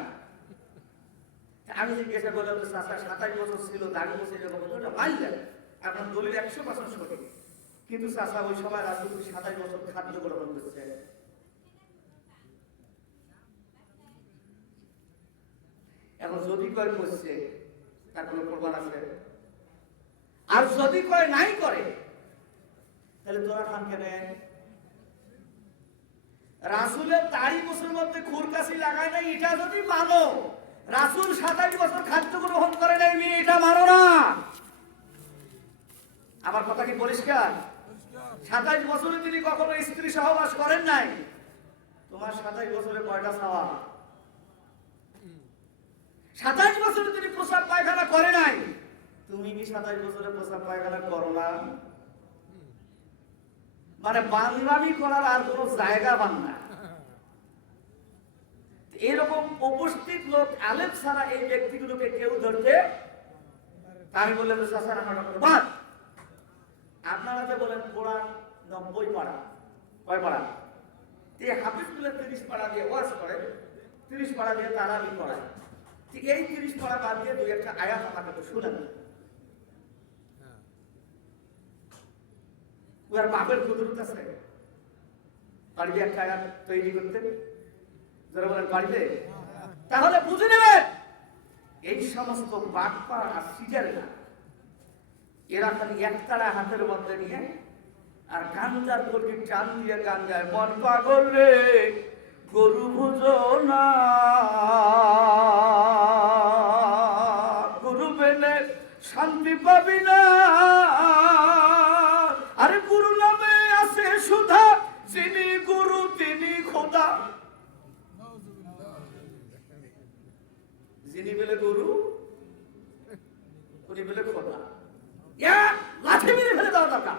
আমি জিজ্ঞাসা করলাম যে চাচা ২৭ বছর ছিল, দাড়ি মোছ এরকম হলো, ওটা মাইল যায়, আপনার দলিল ১০০% সঠিক, কিন্তু চাচা ওই সময় রাসূল ২৭ বছর খাদ্য গ্রহণ করছে। এখন যদি কয় করছে তার কোনো প্রমাণ আছে? আর যদি কয় নাই করে, তাহলে তোরা খান কেন? রাসূলের দাড়ি গোছের মধ্যে খুরকাশি লাগায় নাই, এটা যদি মানো, রাসূল 27 বছর খাদ্য গ্রহণ করে নাই, এটা মানো না। আমার কথা কি পরিষ্কার? 27 বছরে তিনি কখনো স্ত্রী সহবাস করেন নাই। তোমার 27 বছরে কয়টা ছাওয়া? 27 বছরে তিনি প্রসাব পায়খানা করে নাই। তুমি কি 27 বছরে প্রসাব পায়খানা করো না? মানে বাংলামি করার আর কোনো জায়গা পান না। এরকম উপস্থিত লোক আলেম ছাড়া এই ব্যক্তিগুলোকে কেউ ধরতে, আমি বললাম আপনারা যে বলেন কোরআন 90 পারা, কয় পারা? এই হাফিজগুলো 30 পারা দিয়ে ওয়াজ করে, 30 পারা দিয়ে তারাবি পড়ায়। ঠিক এই 30 পারা বাদ দিয়ে দুই একটা আয়াত আমাকে তো শুনেন। ওর বাপের কুদরত আছে বাড়িতে একটা আয়াত তৈরি করতে, যারা বলেন বাড়িতে, তাহলে বুঝে নেবেন এই সমস্ত বাটপা আর সিজারেরা এরা খালি একতারা হাতের মধ্যে নিয়ে আর গাঞ্জার গলির টান দিয়ে গান গায়, মন পাগল রে গরু বুঝো না, গুরু পেলে শান্তি পাবি না, আরে গুরু নামে আছে সুধা, যিনি গুরু তিনি খোদা। যিনি বলে গুরু, উনি বলে খোদা। লাঠি মেরে ফেলে দেওয়া দরকার,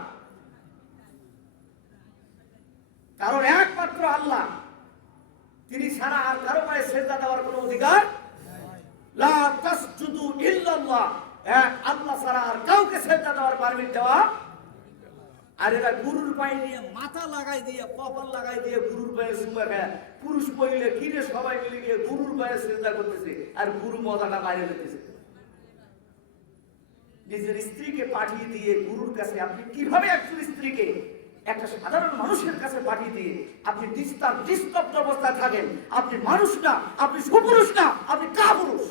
কারণ একমাত্র আল্লাহ, তিনি ছাড়া আর কারো পায়ে সেজদা দেওয়ার কোনো অধিকার লা তাসজুদু ইল্লাল্লাহ, আল্লাহ ছাড়া আর কাউকে সেজদা দেওয়ার পারমিট দেওয়া। আর এরা গুরুর পায়ে নিয়ে মাথা লাগাই দিয়ে, কপাল লাগাই দিয়ে গুরুর পায়ে সুমা খায়, পুরুষ মহিলা কিনে সবাই মিলে গিয়ে গুরুর পায়ে সেজদা করতেছে, আর গুরু মজাটা বাইরে দিতেছে। নিজের স্ত্রীকে পাঠিয়ে দিয়ে গুরুর কাছে আপনি কিভাবে একজন স্ত্রীকে একটা সাধারণ মানুষের কাছে পাঠিয়ে দিয়ে আপনি নিস্তব্ধ অবস্থায় থাকেন? আপনি মানুষ না, আপনি সুপুরুষ না, আপনি কাপুরুষ।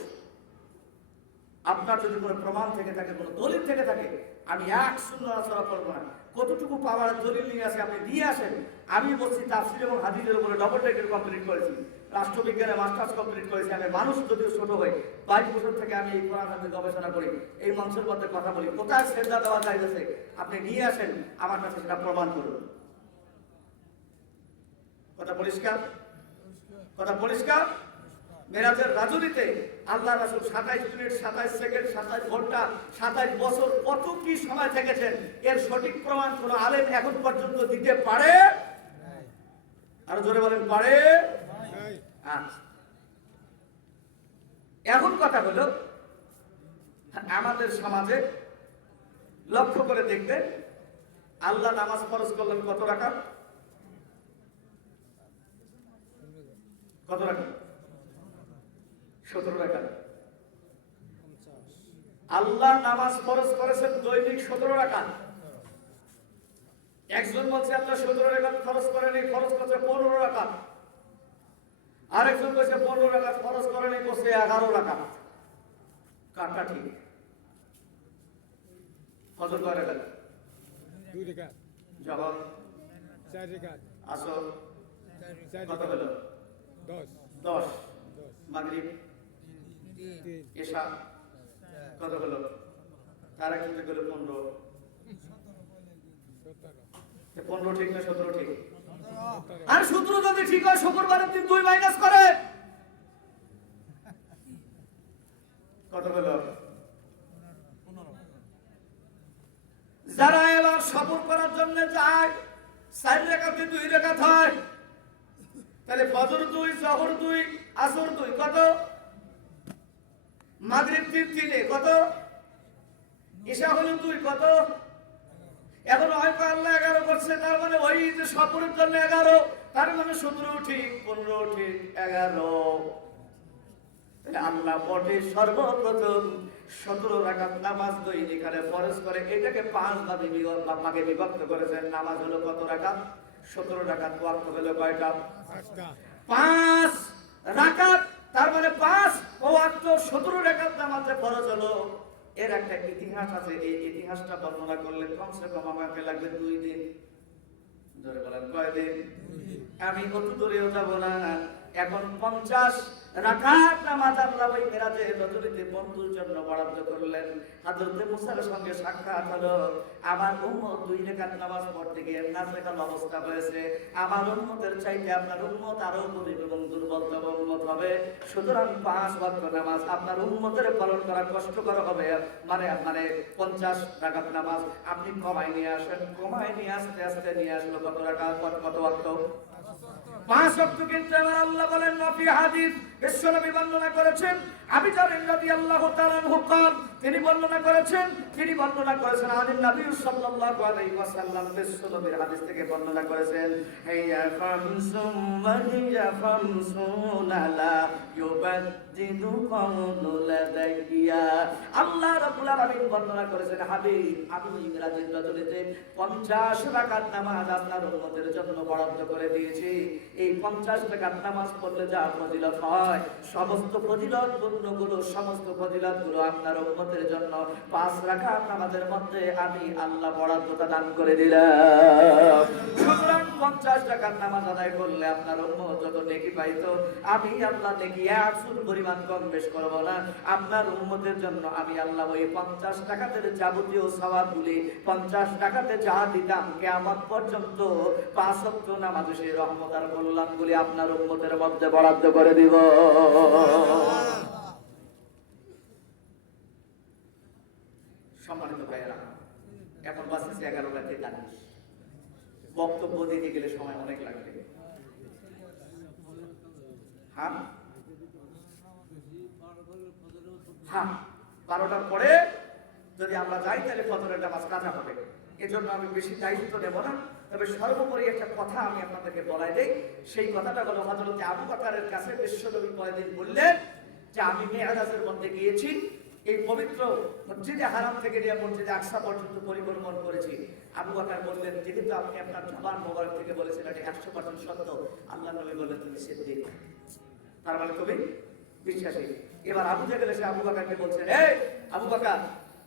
আপনার যদি কোনো প্রমাণ থেকে থাকে, কোনো দলিল থেকে থাকে, আমি এক শূন্য আলোচনা করবো না। কতটুকু পাওয়ার দলিল নিয়ে আসে আপনি দিয়ে আসেন। আমি বলছি তাফসীর এবং হাদিসের উপরে ডবল ডিগ্রি কমপ্লিট করেছি, রাষ্ট্রবিজ্ঞানে মাস্টার্স কমপ্লিট করেছি। আমি মানুষ যদিও ছোট হই, 22 বছর থেকে আমি এই কোরআন হাদিস গবেষণা করি, এই মঞ্চের মধ্যে কথা বলি। কোথায় সেজদা দেওয়া যাইতেছে আপনি নিয়ে আসেন, আমার কাছে সেটা প্রমাণ করুন। কথা পরিষ্কার? কথা পরিষ্কার? মেরাজের রাজনীতিতে আল্লাহ রাসূল 27 মিনিট 27 সেকেন্ড 27 ঘন্টা 27 বছর কত কি সময় থেকেছেন, এর সঠিক প্রমাণ কোন আলেম এখন পর্যন্ত দিতে পারে? আরো জোরে বলেন, পারে? এখন কথা হলো, আমাদের সমাজে লক্ষ্য করে দেখবেন আল্লাহ নামাজ ফরজ করলেন কত রাকাত? কত রাকাত? 17 রাকাত। আল্লাহ নামাজ ফরজ করেছেন দৈনিক 17 রাকাত। একজন বলছে আল্লাহ 17 রাকাত ফরজ করেনি, ফরজ করেছে 15 রাকাত। আরেকজন বলছে 15 রাকাত ফরজ করেনি, বলছে 11 রাকাত। কাটা ঠিক? ফজর কয় রাকাত? 2 রাকাত। জবাব 4 রাকাত। আসর কত হলো? 10। মাগরিব, এশা কত হলো? তারা কিন্তু গেল 15। 15 ঠিক না 17 ঠিক? আর 17 যদি ঠিক হয় শুক্রবারের দিন 2 মাইনাস করে কত হলো? 15। যারা এবার সফর করার জন্য যায় 4 রাকাতে 2 রাকাত হয়, তাহলে ফজর 2, জোহর 2, আসর 2 কত? মাগরিব 3 কত? ঈশা হলো 2 কত? এখন হয়তো আল্লাহ 11 করছে, তার মানে ওই যে সফরের জন্য 11, তার মানে 17 ঠিক, 15 ঠিক, 11। তাহলে আল্লাহ বটে সর্বপ্রথম 17 রাকাত নামাজ দৈনিক ফরজ করে, এটাকে 5 ভাগে বিভক্ত করেছেন। নামাজ হলো কত রাকাত? 17 রাকাত। ওয়াক্ত হলো কয়টা? 5 রাকাত। তার মানে 5 ওয়াক্ত 17 রাকাত নামাজে ফরজ হলো। এর একটা ইতিহাস আছে, এই ইতিহাসটা বর্ণনা করলে কমসে কম আমাকে লাগবে 2 দিন। ধরে বলেন কয় দিন? আমি কত দূরেও যাব না। এখন 50 রাকাত নামাজ আল্লাহ ওই মেরাজে রজনীতে বন্ধুর জন্য বরাদ্দ করলেন। হযরত মুসার সঙ্গে সাক্ষাৎ হলো। আমার উম্মত 2 রাকাত নামাজ পড়তে গিয়ে নাজেহাল অবস্থা হয়েছে। আমার উম্মতের চাইতে আপনার উম্মত আরো গরীব এবং দুর্বলতম উম্মত হবে। সুতরাং 5 ওয়াক্ত নামাজ আপনার উম্মতের পালন করা কষ্টকর হবে। মানে 50 রাকাত নামাজ আপনি কমায় নিয়ে আসেন। কমায় নিয়ে আস্তে আস্তে নিয়ে আসলো কত রাকাত, কত ওয়াক্ত? 5 ওয়াক্ত। কিন্তু আমার আল্লাহ বলেন নফি হাদিস বিশ্বনবী বর্ণনা করেছেন, আবু জারর রাদিয়াল্লাহু তাআলা আনহু তিনি বর্ণনা করেছেন আনিন নবী সাল্লাল্লাহু আলাইহি ওয়াসাল্লাম বিশ্বনবীর হাদিস থেকে বর্ণনা করেছেন, হাইয়া খামসুম ওয়া খামসুনা লা ইউবাদদিলু কওলু লাদাইয়া। আল্লাহ রাব্বুল আলামিন বর্ণনা করেছেন, হাবিব আমি মিরাজের রাজনীতে 50 রাকাত নামাজ আপনার উম্মতের জন্য বরাদ্দ করে দিয়েছি। এই 50 রাকাত নামাজ পড়লে যা ফজিলত হয়, সমস্ত ফজিলত গুলো সমস্ত ফজিলত গুলো আপনার উম্মতের জন্য 5 রাকাত নামাজের মধ্যে আমি আল্লাহ বরাদ্দটা দান করে দিলাম। সুতরাং 50 রাকাত নামাজ আদায় করলে আপনার উম্মত যত নেকি পাইতো, আমি আল্লাহ নেকি 100 পরিমাণ কম বেশ করব না। আপনার উম্মতের জন্য আমি আল্লাহ ওই 50 টাকাতের যাবতীয় সওয়াবগুলি 50 টাকাতে যা দিতাম কিয়ামত পর্যন্ত 5 ওয়াক্ত নামাজ সেই রহমত আর কল্যাণগুলি আপনার উম্মতের মধ্যে বরাদ্দ করে দিব। সম্মানিত ভাইয়েরা, এখন বাজে 11:43। বক্তব্য দিতে গেলে সময় অনেক লাগবে। হ্যাঁ 12টার পরে যদি আমরা যাই তাহলে ফজরের নামাজ কাজা হবে। এজন্য আমি বেশি দায়িত্ব নেব না। তবে সর্বোপরি একটা কথা আমি আপনাদেরকে বলাই দেই। সেই কথাটা হলো হযরত আবু বকরের কাছে বিশ্বনবী কয়েকদিন বললেন যে আমি মেরাজের মধ্যে গিয়েছি, এই পবিত্র মসজিদে হারাম থেকে নিয়ে মসজিদে আকসা পর্যন্ত পরিভ্রমণ করেছি। আবু বকর বললেন, যেহেতু আপনি আপনার জবান মোবারক থেকে বলেছেন এটা 100% সত্য, আল্লাহ নবী বললেন তুমি সিদ্দিক, তার মানে তুমি বিশ্বাসী। এবার আবু জাহেল এসে আবু বকরকে বলছেন, এই আবু বকর,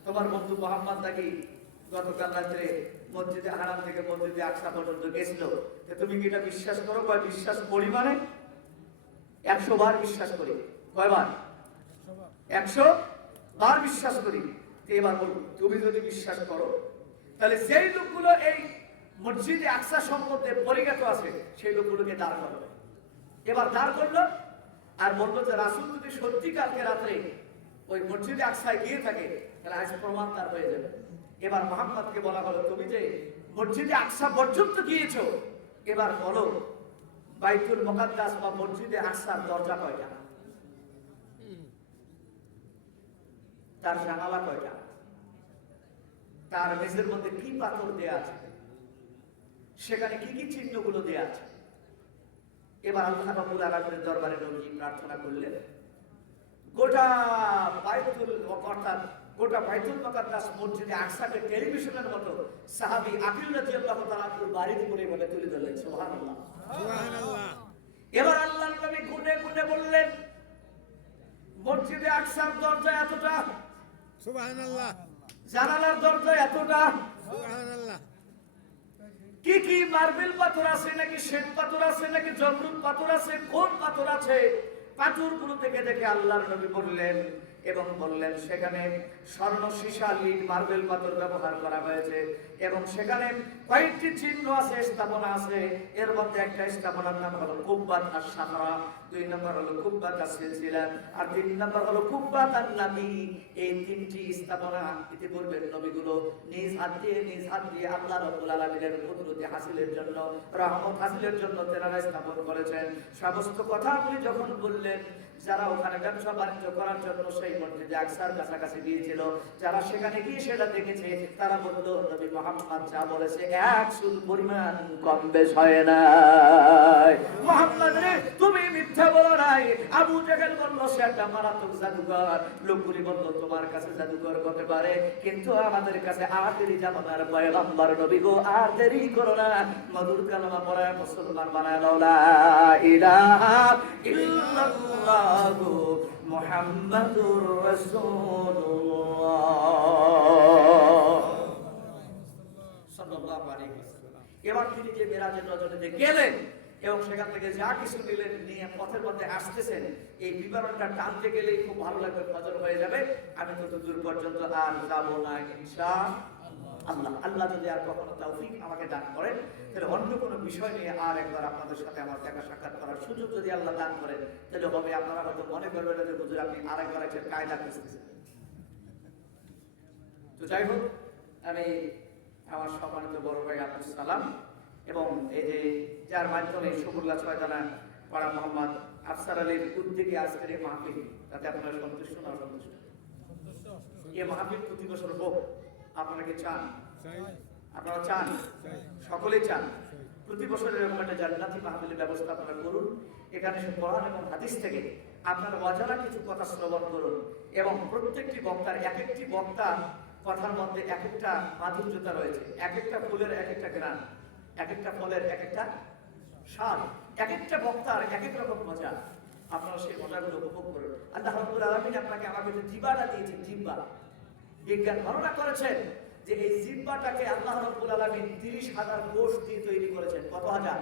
তোমার বন্ধু মুহাম্মদ নাকি গতকাল রাত্রে মসজিদে হারাম থেকে মসজিদে আকসা পর্যন্ত গেছিল, তুমি কি এটা বিশ্বাস করো? কয় বিশ্বাস করি মানে 100 বার বিশ্বাস করি। কয়বার? 100 বার বিশ্বাস করি। এবার বলুন, তুমি যদি বিশ্বাস করো তাহলে সেই লোকগুলো এই মসজিদে আকসা সম্বন্ধে পরিজ্ঞাত আছে সেই লোকগুলোকে দাঁড় করো। এবার দাঁড় করলো আর বললো যে রাসূল যদি সত্যি কালকে রাত্রে ওই মসজিদে আকসায় গিয়ে থাকে তাহলে আজ প্রমাণ তার হয়ে যাবে। এবার মুহাম্মদকে বলা হলো, তুমি যে মসজিদে আকসা পর্যন্ত গিয়েছো, এবার বলো বাইতুল মুকাদ্দাস বা মসজিদে আকসার দরজা কয়টা, তার জানালা কয়টা, তার মেঝের মধ্যে কি পাথর দেয়া আছে, সেখানে কি কি চিহ্নগুলো দেয়া আছে। এবার আল্লাহ রাব্বুল আলামিনের দরবারে নবী প্রার্থনা করলেন, গোটা বাইতুল মুকাদ্দাস মসজিদে আকসাকে টেলিভিশনের মতো সাহাবী আকিল রাদিয়াল্লাহু তাআলা বাড়িতে করে বলে তুলে ধরলেন। সুবহানাল্লাহ, সুবহানাল্লাহ। এবার আল্লাহর নবী গুনে গুনে বললেন, মসজিদে আকসার দরজা এতটা, সুবহানাল্লাহ, জানালার দরজা এতটা, সুবহানাল্লাহ। কি কি মার্বেল পাথর আছে, নাকি শ্বেত পাথর আছে, নাকি জমরুদ পাথর আছে, কোন পাথর আছে, পাথরগুলো থেকে দেখে আল্লাহর নবী বললেন এবং বললেন সেখানে স্বর্ণ সীসা লিড মার্বেল পাথর ব্যবহার করা হয়েছে এবং সেখানে কয়েকটি চিহ্ন আছে, স্থাপনা আছে। এর মধ্যে একটা স্থাপনার নাম হলো কুব্বাত আশ-শাহরা, 2 নম্বর হলো কুব্বাত আস-সিলসিলা, আর 3 নম্বর হলো কুব্বাত আন-নবী। এই 3টি স্থাপনা ইতিপূর্বে নবীগুলো নিজ হাত দিয়ে আল্লাহ রাব্বুল আলামিনের কুদরতি হাসিলের জন্য, রহমত হাসিলের জন্য তেনারা স্থাপন করেছেন। সমস্ত কথাগুলি যখন বললেন, যারা ওখানে ব্যবসা বাণিজ্য করার জন্য সেই মসজিদে আকসার কাছাকাছি গিয়েছিল, যারা সেখানে গিয়ে সেটা দেখেছে, তারা বলল নবী মুহাম্মদ যা বলেছে 100 পরিমাণ কম বেশ হয় না। মুহাম্মদ রে, তুমি মিথ্যা বলো নাই। আবু জাহেল বলল সে একটা মারাত্মক জাদুকর, লোকগুলি বলল তোমার কাছে জাদুকর হতে পারে, কিন্তু আমাদের কাছে আখেরি জামানার পয়গম্বর নবী গো, আর দেরি করো না, মধুর কালেমা পড়ায় মুসলমান বানায় দাও, লা ইলাহা ইল্লাল্লাহ মুহাম্মাদুর রাসূলুল্লাহ সাল্লাল্লাহু আলাইহি ওয়াসাল্লাম। এবার তিনি যে মেরাজের রজনীতে গেলেন, এবং সেখান থেকে যা কিছু নিলেন নিয়ে পথের মধ্যে আসতেছেন, এই বিবরণটা টানতে গেলেই খুব ভালো লাগবে, ফজর হয়ে যাবে। আমি তত দূর পর্যন্ত আর যাবো না ইনশাআল্লাহ। আল্লাহ যদি আর কখনো তৌফিক আমাকে দান করেন, তাহলে অন্য কোনো বিষয় নিয়ে আর একবার আপনাদের সাথে আমার দেখা সাক্ষাৎ করার সুযোগ যদি আল্লাহ দান করেন, তাহলে হবে আপনারা হয়তো মনে করবেন যে হুজুর আপনি আরেকবার একটা কায়দা খুঁজতেছেন। তো যাই হোক, আমি আমার সম্মানিত বড় ভাই আব্দুল সালাম এবং এই যে যার মাধ্যমে শকুল্লাহ ছয়দানা পাড়া মোহাম্মদ আফসার আলীর উদ্যোগে আজকের এই মাহফিল, তাতে আপনারা সন্তুষ্ট না অসন্তুষ্ট? এই মাহফিল প্রতি বছর হোক, আপনারা কি চান? আপনারা চান? সকলেই চান। প্রতি বছর এরকম একটা জান্নাতি মাহফিলের ব্যবস্থা আপনারা করুন। এখানে কোরআন এবং হাদিস থেকে আপনারা অজানা কিছু কথা শ্রবণ করুন এবং প্রত্যেকটি বক্তার এক একটি বক্তা কথার মধ্যে এক একটা মাধুর্যতা রয়েছে, এক একটা ফুলের এক একটা গ্রান, এক একটা ফলের এক একটা স্বাদ, এক একটা বক্তার এক এক রকম মজা। আপনারা সেই মজাগুলো উপভোগ করুন। আল্লাহ রাব্বুল আলামিন আপনাকে আমাকে যে জিহ্বাটা দিয়েছেন, জিহ্বা, বিজ্ঞান বর্ণনা করেছেন যে এই জিহ্বাটাকে আল্লাহ রাব্বুল আলামিন 30,000 কোষ দিয়ে তৈরি করেছেন। কত হাজার?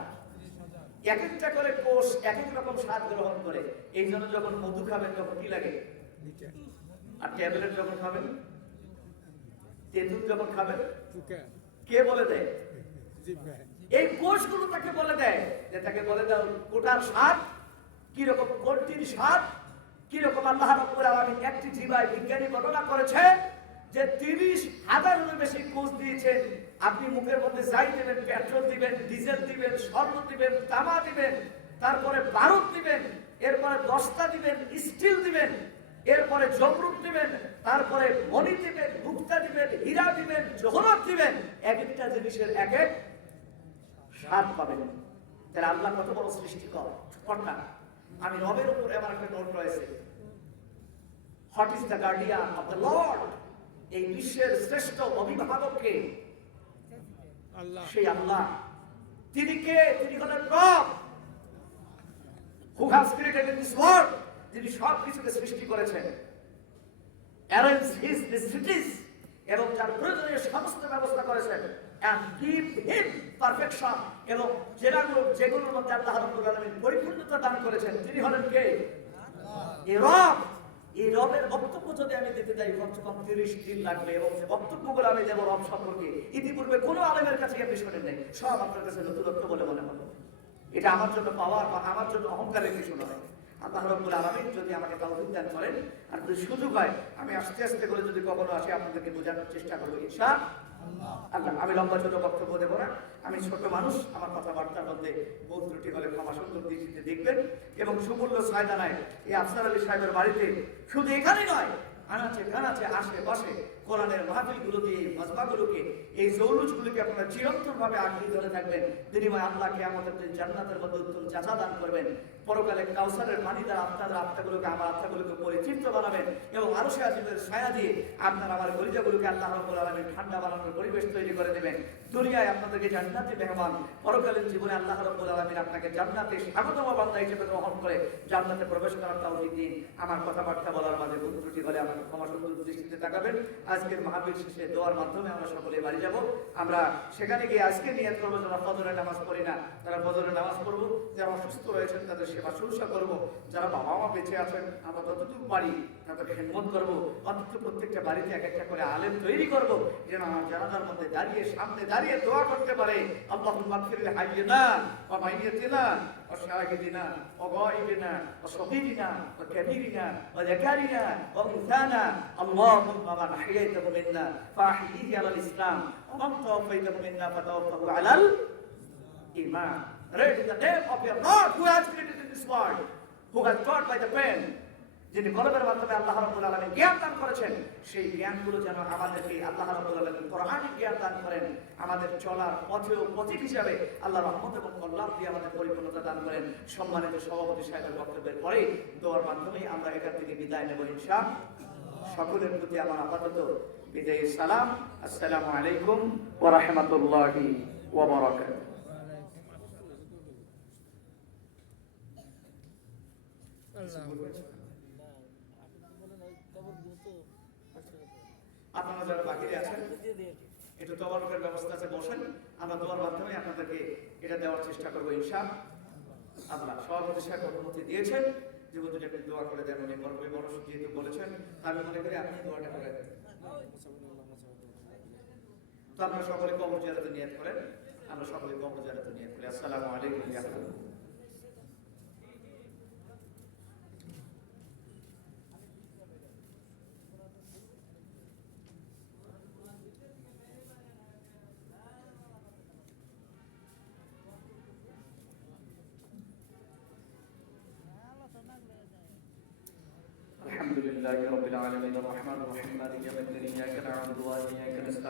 এক একটা করে কোষ এক এক রকম স্বাদ গ্রহণ করে। এই জন্য যখন মধু খাবেন তখন কি লাগে? আর ট্যাবলেট যখন খাবেন, তেঁতুল যখন খাবেন, কে বলে দেয়? এই কোষগুলো তাকে বলে দেয়, যে তাকে বলে দাও কোটার স্বাদ কিরকম, কোটির স্বাদ কিরকম। আল্লাহ রাব্বুল আলামিন একটি জিহ্বায় বিজ্ঞানী বর্ণনা করেছে যে 30,000-এর বেশি কোষ দিয়েছেন। আপনি মুখের মধ্যে যাই দিবেন, পেট্রোল দিবেন, ডিজেল দিবেন, স্বর্ণ দিবেন, তামা দিবেন, তারপরে বারুদ দিবেন, এরপরে দস্তা দিবেন, স্টিল দিবেন, এরপরে জমরুদ দিবেন, তারপরে মণি দিবেন, মুক্তা দিবেন, হীরা দিবেন, জহরত দিবেন, এক একটা জিনিসের এক এক স্বাদ পাবেন। তাহলে আল্লাহ কত বড় সৃষ্টিকর কর্তা। আমি রবের উপরে আমার একটা নোট রয়েছে, what is the guardian of the Lord? এই বিশ্বের শ্রেষ্ঠ অভিভাবককে, সেই আল্লাহ। তিনি কে? তিনি হলেন রব, who has created this world, যিনি সব কিছুকে সৃষ্টি করেছেন, অ্যারেঞ্জ হিজ সিটিজ, এবং যার প্রয়োজনীয় সমস্ত ব্যবস্থা করেছেন, and give him perfection, এবং যেগুলোর মধ্যে আল্লাহ রাব্বুল আলামিন পরিপূর্ণতা দান করেছেন, তিনি হলেন কে? এই রব। এই রবের বক্তব্য যদি আমি দিতে যাই কমসে কম 30 দিন লাগবে, এবং যে বক্তব্যগুলো আমি দেবো রব সম্পর্কে ইতিপূর্বে কোনো আলেমের কাছে আপনি শোনেন নাই, সব আপনার কাছে নতুনত্ব বলে মনে হবে। এটা আমার জন্য পাওয়ার বা আমার জন্য অহংকারের কিছু নয়। আল্লাহ রাব্বুল আলামিন যদি আমাকে তৌফিক দান করেন আর যদি সুযোগ হয়, আমি আস্তে আস্তে করে যদি কখনো আসি আপনাদেরকে বোঝানোর চেষ্টা করবো ইনশাআল্লাহ। আমি লম্বা ছোট বক্তব্য দেবো না, আমি ছোট মানুষ, আমার কথাবার্তার মধ্যে ভুল ত্রুটি হলে ক্ষমা সুন্দর দৃষ্টিতে দেখবেন। এবং সুমূল্য সায়দানায় এই আফসার আলী সাহেবের বাড়িতে শুধু এখানেই নয়, আনাচে কানাচে আশেপাশে কোরআনের মাহফিলগুলো দিয়ে মজমাগুলোকে, এই জৌলুসগুলোকে আপনারা চিরন্তন ভাবে আঁকড়ে ধরে থাকবেন। বিনিময় আল্লাহকে আমাদের জান্নাতের মধ্যে উত্তম চাচা দান করবেন। পরকালে কাউসারের পানি দ্বারা আপনাদের আত্মাগুলোকে, আমার আত্মাগুলোকে পরিতৃপ্ত বানাবেন, এবং আরো সে আজিমের ছায়া দিয়ে আপনার আমার কলিজাগুলোকে আল্লাহ রাব্বুল আলামিন ঠান্ডা বানানোর পরিবেশ তৈরি করে দেবেন। দুনিয়ায় আপনাদেরকে জান্নাতে মেহমান, পরকালীন জীবনে আল্লাহ রাব্বুল আলামিন আপনাকে জান্নাতে স্বাগতম বান্দা হিসেবে গ্রহণ করে জান্নাতে প্রবেশ করার তৌফিক দিন। আমার কথাবার্তা বলার মাঝে ভুল ত্রুটি হলে আমাকে ক্ষমা সুন্দর দৃষ্টিতে তাকাবেন। আজকের মাহফিল শেষে দোয়ার মাধ্যমে আমরা সকলে বাড়ি যাব। আমরা সেখানে গিয়ে আজকে নিয়ত করবো, যারা ফজরের নামাজ পড়ি না তারা ফজরের নামাজ পড়বো, যারা অসুস্থ রয়েছেন তাদের সেবা শুশ্রূষা করবো, যারা বাবা মা বেঁচে আছেন আমরা যতটুকু পারি তাদের খেদমত করবো। অন্তত প্রত্যেকটা বাড়িতে এক একটা করে আলেম তৈরি করবো, যেন আমার জানাজার মধ্যে দাঁড়িয়ে, সামনে দাঁড়িয়ে দোয়া করতে পারে, আল্লাহুম্মা গফির লিহাইয়িনা ওয়া মাইয়্যিতিনা ওয়া শাহিদিনা ওয়া গায়িবিনা ওয়া সগীরিনা ওয়া কাবীরিনা ওয়া যাকারিনা ওয়া উনসানা, আল্লাহুম্মা মান আহইয়াতাহু মিন্না ফাহইহি আলাল ইসলাম ওয়া মান তাওফাইতাহু মিন্না ফাতাওফাহু আলাল ঈমান। Read in the name of your Lord who has created in this world, who has taught by the pen, যিনি কলমের মাধ্যমে আল্লাহ রাব্বুল আলামিন জ্ঞান দান করেছেন, সেই জ্ঞানগুলো যেন আমাদেরকে আল্লাহ রাব্বুল আলামিন কোরআনিক জ্ঞান দান করেন, আমাদের চলার পথে ও পথিক হিসাবে আল্লাহ রহমত এবং কল্যাণ দিয়ে আমাদের পরিপূর্ণতা দান করেন। সম্মানিত সভাপতি সাহেবের বক্তব্যের পরে দোয়ার মাধ্যমে আমরা এখান থেকে বিদায় নেব ইনশাআল্লাহ। সকলের প্রতি আমার আপাতত বিদায় সালাম। আসসালামু আলাইকুম ওয়া রাহমাতুল্লাহি ওয়া বারাকাতুহু। আপনারা যারা বাকিরে আছেন একটু তবারকের ব্যবস্থা আছে, বসেন, আমরা দোয়ার মাধ্যমে আপনাদেরকে এটা দেওয়ার চেষ্টা করবো ইনশাআল্লাহ। আল্লাহ সভাপতি সাহেব অনুমতি দিয়েছেন যে হুজুর একটু দোয়া করে দেন, উনি গর্বে মানুষ যেহেতু বলেছেন, আমি মনে করি আপনি দোয়াটা করে দেন। তো আমরা সকলে কবর জিয়ারতে নিয়ত করেন, আমরা সকলে কবর জিয়ারতে নিয়ত করি। আসসালামু আলাইকুম ওয়া রাহমাতুল্লাহ। الحمد لله رب العالمين الرحمن الرحيم مالك يوم الدين إياك نعبد وإياك نستعين